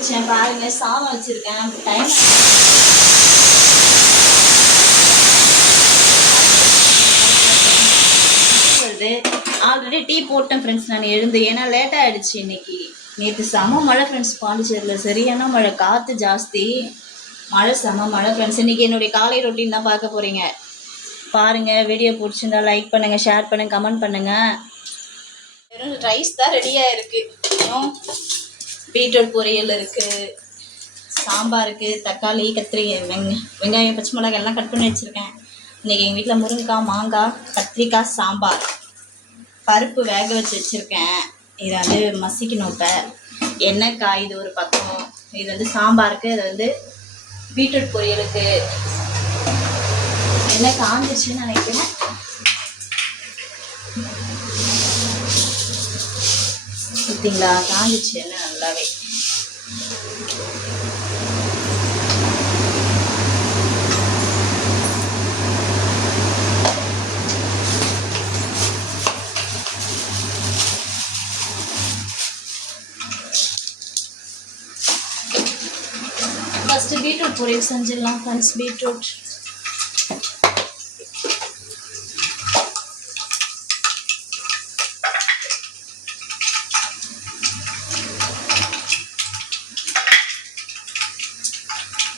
வச்சேன் பாருங்க, சாதம் வச்சிருக்கேன். டைம் வருது. ஆல்ரெடி டீ போட்டேன் ஃப்ரெண்ட்ஸ் நான் எழுந்து, ஏன்னா லேட்டாக ஆகிடுச்சு இன்னைக்கு. நேற்று செம மழை ஃப்ரெண்ட்ஸ் பாண்டிச்சேரியில், சரியான மழை, காற்று ஜாஸ்தி, மழை செம மழை ஃப்ரெண்ட்ஸ். இன்றைக்கி என்னுடைய காலை ரொட்டீன் தான் பார்க்க போகிறீங்க. பாருங்கள், வீடியோ பிடிச்சிருந்தா லைக் பண்ணுங்கள், ஷேர் பண்ணுங்கள், கமெண்ட் பண்ணுங்கள். வெறும் ரைஸ் தான் ரெடியாக இருக்குது. இன்னும் பீட்ரூட் பொரியல் இருக்குது, சாம்பார் இருக்குது, தக்காளி, கத்திரிக்காய், வெங்காயம், பச்சை மிளகாய் எல்லாம் கட் பண்ணி வச்சுருக்கேன். இன்றைக்கி எங்கள் வீட்டில் முருங்கைக்காய், மாங்காய், கத்திரிக்காய் சாம்பார். பருப்பு வேக வச்சு வச்சுருக்கேன், இதை வந்து மசிக்கணும். இப்போ எண்ணெய்க்காய் இது ஒரு பக்கம், இது வந்து சாம்பாருக்கு, இது வந்து பீட்ரூட் பொரியலுக்கு. எண்ணெய் காஞ்சிச்சுன்னு நினைக்கிறேன். பார்த்தீங்களா, காஞ்சிச்சு எண்ணெய் நல்லாவே. ஃபஸ்ட்டு பீட்ரூட் பொரியல் செஞ்சிடலாம் ஃப்ரெண்ட்ஸ். பீட்ரூட்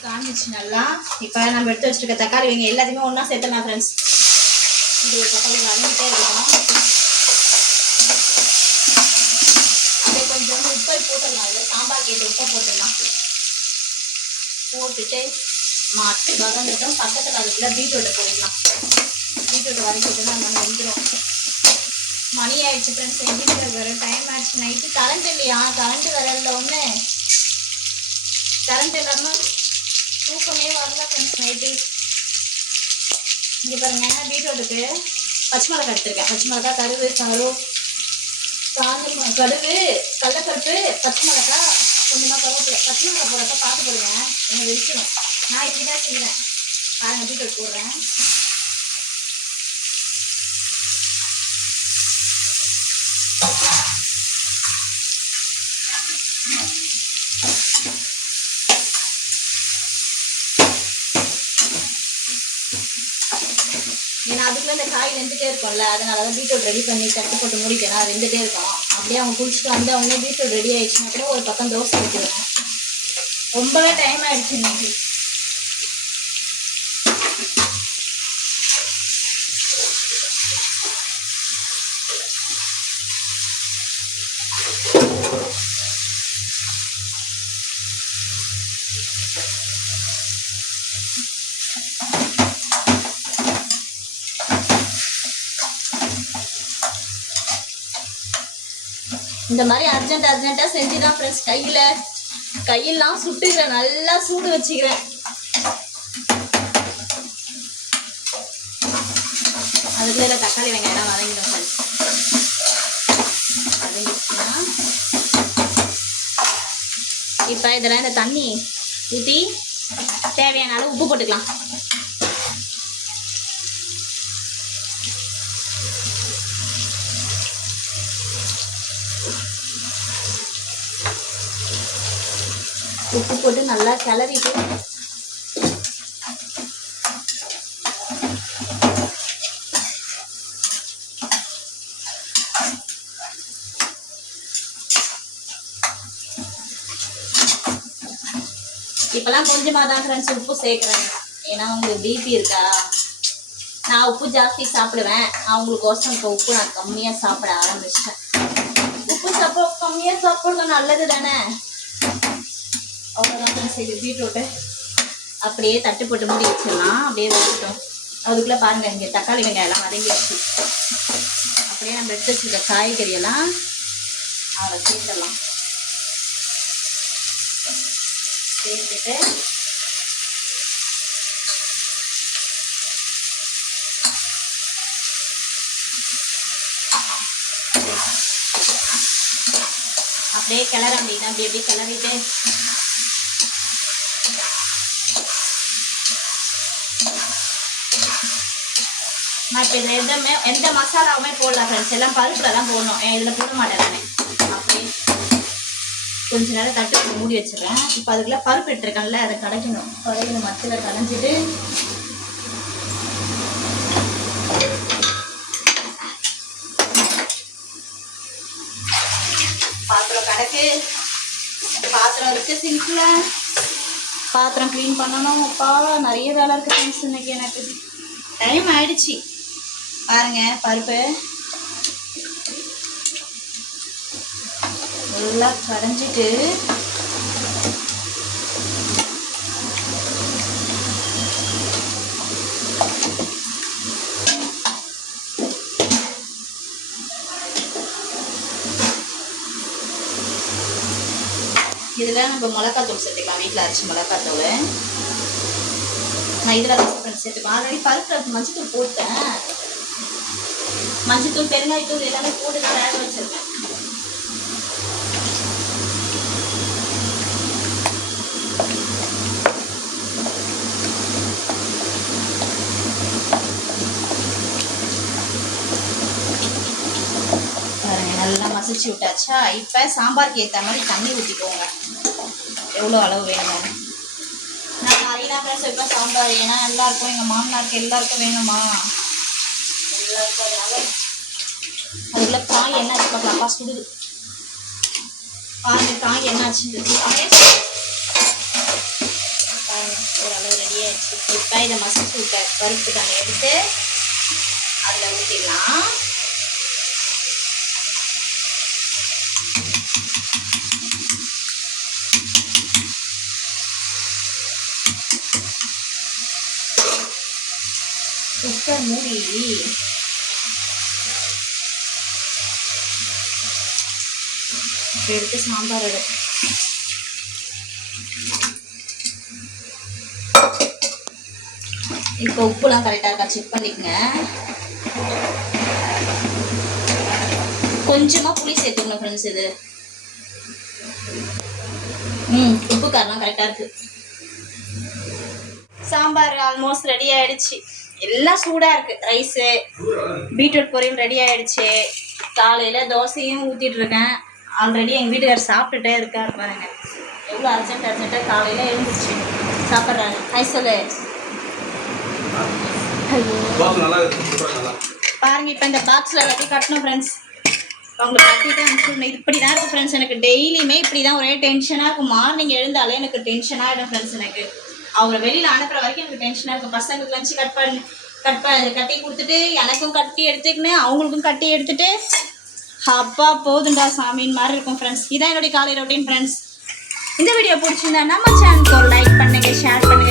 காஞ்சிச்சு நல்லா. இப்போ நம்ம எடுத்து வச்சுருக்க தக்காளி வெங்காயம் எல்லாத்தையுமே ஒன்றா சேர்த்துலாம் ஃப்ரெண்ட்ஸ். இது ஒரு தக்காளி வதங்கிட்டே இருக்கணும். அப்படியே கொஞ்சம் உப்பை போட்டுடலாம், அதில் சாம்பார் கேட்டு உப்பை போட்டுடலாம். போட்டுட்டு வதங்கிட்டோம். பக்கத்தில் அதுக்குள்ள பீட்ரூட்டை போடலாம். பீட்ரூட்டை வதக்கிட்டுனா நம்ம வெந்துடும். மணி ஆயிடுச்சு ஃப்ரெண்ட்ஸ், எங்கள் வர டைம் ஆயிடுச்சு. நைட்டு கரண்ட் இல்லையா, கரண்ட் வரல, ஒன்று கரண்ட் இல்லாமல் தூக்கமே வரல ஃப்ரெண்ட்ஸ் நைட்டு. இங்கே பாருங்க, பீட்ரூட்டுக்கு பச்சை மிளகாய் எடுத்துருக்கேன். பச்சை மிளகாய், கடுகு, காஞ்ச கடுகு, கடலைப்பருப்பு, பச்சை மிளகாய், கொஞ்சமாக கருவேப்பிலை. பச்சை மிளகாய் போடுறப்ப பார்த்து போடுங்க, எனக்கு வெடிக்கணும். நான் இப்படி தான் செய்வேன். பாருங்கள், பீட்ரூட் போடுறேன். ஏன்னா அதுக்குள்ள இந்த காய் வெந்துட்டே இருக்கும்ல, அதனால தான் பீட்ரூட் ரெடி பண்ணி தட்டு போட்டு மூடிட்டேன்னா அது வெந்துட்டே இருக்கும். அப்படியே அவங்க குளிச்சுட்டு வந்து அவங்க பீட்ரூட் ரெடி ஆயிடுச்சுன்னா கூட ஒரு பக்கம் தோசை வைக்கிறேன். ரொம்பவே டைம் ஆயிடுச்சு இன்னைக்கு. இந்த மாதிரி அர்ஜென்ட்டாக செஞ்சுதான் ஃப்ரெண்ட்ஸ். கையெல்லாம் சுட்டுக்கிறேன், நல்லா சூடு வச்சுக்கிறேன். அதுக்குள்ள தக்காளி வெங்காயம் வதங்கிடும் ஃப்ரெண்ட்ஸ். வதங்கிடுச்சுன்னா இப்போ இதெல்லாம் இந்த தண்ணி ஊற்றி தேவையான அளவு உப்பு போட்டுக்கலாம். உப்பு போட்டு நல்லா கிளறிட்டு இப்போலாம் கொஞ்சமாக தான் ஃப்ரெண்ட்ஸ் உப்பு சேர்க்குறேன். ஏன்னா உங்களுக்கு பிபி இருக்கா, நான் உப்பு ஜாஸ்தி சாப்பிடுவேன். அவங்களுக்கோசம் இப்போ உப்பு நான் கம்மியாக சாப்பிட ஆரம்பிச்சிட்டேன். உப்பு கம்மியாக சாப்பிட்றது நல்லது தானே. அவ்வளோதான் ஃப்ரெண்ட்ஸ். இது பீட்ரூட்டு அப்படியே தட்டு போட்டு மூடி வச்சிடலாம், அப்படியே வச்சுட்டோம். அதுக்குள்ளே பாருங்கள், இங்கே தக்காளி வெங்காயம்லாம் வதங்கிடுச்சு. அப்படியே நம்ம எடுத்து வச்சுருக்க காய்கறியெல்லாம் அதை சேர்த்துடலாம். சேர்த்துட்டு அப்படியே கிளற முடியுது. அப்படி எப்படி கிளறிட்டு மற்ற இதில் எந்த மசாலாவுமே போடலாம் ஃப்ரெண்ட்ஸ். எல்லாம் பருப்புல தான் போடணும், இதில் போட மாட்டேன் நான். அப்படியே கொஞ்ச நேரம் தட்டு போட்டு மூடி வச்சிடுறேன். இப்போ அதுக்குள்ள பருப்பு எடுத்துருக்கேன்ல அதை கடைக்கணும். மத்தியில் கடைஞ்சிட்டு பாத்திரம் கடைக்கு பாத்திரம் இருக்கு சிங்க்ல. பாத்திரம் க்ளீன் பண்ணணும். அப்பா நிறைய வேலை இருக்கு ஃப்ரெண்ட்ஸ் இன்னைக்கு. எனக்கு டைம் ஆயிடுச்சு பாருங்க. பருப்பு நல்லா கடைஞ்சிட்டு இதில் நம்ம மிளகாத்தூள் சேர்த்துக்கலாம். வீட்டில் அரைச்சி மிளகாத்தூள் நான் இதில் தான் சேர்த்துக்கலாம். ஆல்ரெடி பருப்பு மஞ்சத்தூள் போட்டேன். மஞ்சத்தூள் பெருங்காயத்தூள் எல்லாமே போட்டு வேக வச்சிருக்கேன். பாருங்க நல்லா மசிச்சு விட்டாச்சா. இப்போ சாம்பாருக்கு ஏற்ற மாதிரி தண்ணி ஊற்றிக்கோங்க. எவ்வளோ அளவு வேணுமோ. நான் நிறைய ஃப்ரெண்ட்ஸ் வைப்பேன் சாம்பார். ஏன்னா எல்லாருக்கும் எங்கள் மாமனாருக்கு எல்லாருக்கும் வேணுமா எல்லாருக்கும். அதனால அதுக்குள்ள காய் என்னாச்சு பார்க்கலாம். அப்பா சுடுது பாருங்க. காய் என்னாச்சுன்றது ஓரளவு ரெடி ஆயிடுச்சு. இப்போ இதை மசிச்சு விட்ட பருப்பு தண்ணி எடுத்து அதில் ஊற்றிடலாம். குக்கர் மூடி எடுத்து சாம்பார் எடுத்து இப்போ உப்புலாம் கரெக்டாக இருக்கா செக் பண்ணிக்கங்க. கொஞ்சமாக புளி சேர்த்துக்கணும் ஃப்ரெண்ட்ஸ். இது உப்பு காரெலாம் கரெக்டாக இருக்கு. சாம்பார் ஆல்மோஸ்ட் ரெடி ஆயிடுச்சு. எல்லாம் சூடாக இருக்குது. ரைஸு பீட்ரூட் பொரியல் ரெடி ஆகிடுச்சு. காலையில் தோசையும் ஊற்றிட்டு இருக்கேன். ஆல்ரெடி எங்கள் வீட்டுக்காரர் சாப்பிட்டுட்டே இருக்கார் பாருங்க. எவ்வளோ அர்ஜென்ட்டாக காலையில் எழுந்துச்சு சாப்பிட்றாங்க. சொல்லு பாருங்க. இப்போ இந்த பாக்ஸில் எல்லாத்தையும் கட்டணும் ஃப்ரெண்ட்ஸ். அவங்களுக்கு கட்டிட்டு அனுப்பிச்சுடணும். இப்படி தான் இருக்குது ஃப்ரெண்ட்ஸ். எனக்கு டெய்லியுமே இப்படி தான் ஒரே டென்ஷனாக இருக்கும். மார்னிங் எழுந்தாலே எனக்கு டென்ஷனாகிடும் ஃப்ரெண்ட்ஸ். எனக்கு அவரை வெளியில் அனுப்புகிற வரைக்கும் எனக்கு டென்ஷனாக இருக்கும். பசங்களுக்கு லஞ்சு கட்டி கொடுத்துட்டு எனக்கும் கட்டி எடுத்துக்கின்னு அவங்களுக்கும் கட்டி எடுத்துட்டு அப்பா போதுண்டா சாமின்னு மாதிரி இருக்கும் ஃப்ரெண்ட்ஸ். இதான் என்னுடைய காலை ரொட்டீன் ஃப்ரெண்ட்ஸ். இந்த வீடியோ பிடிச்சிருந்தா நம்ம சேனலுக்கு ஒரு லைக் பண்ணுங்கள், ஷேர் பண்ணுங்கள்.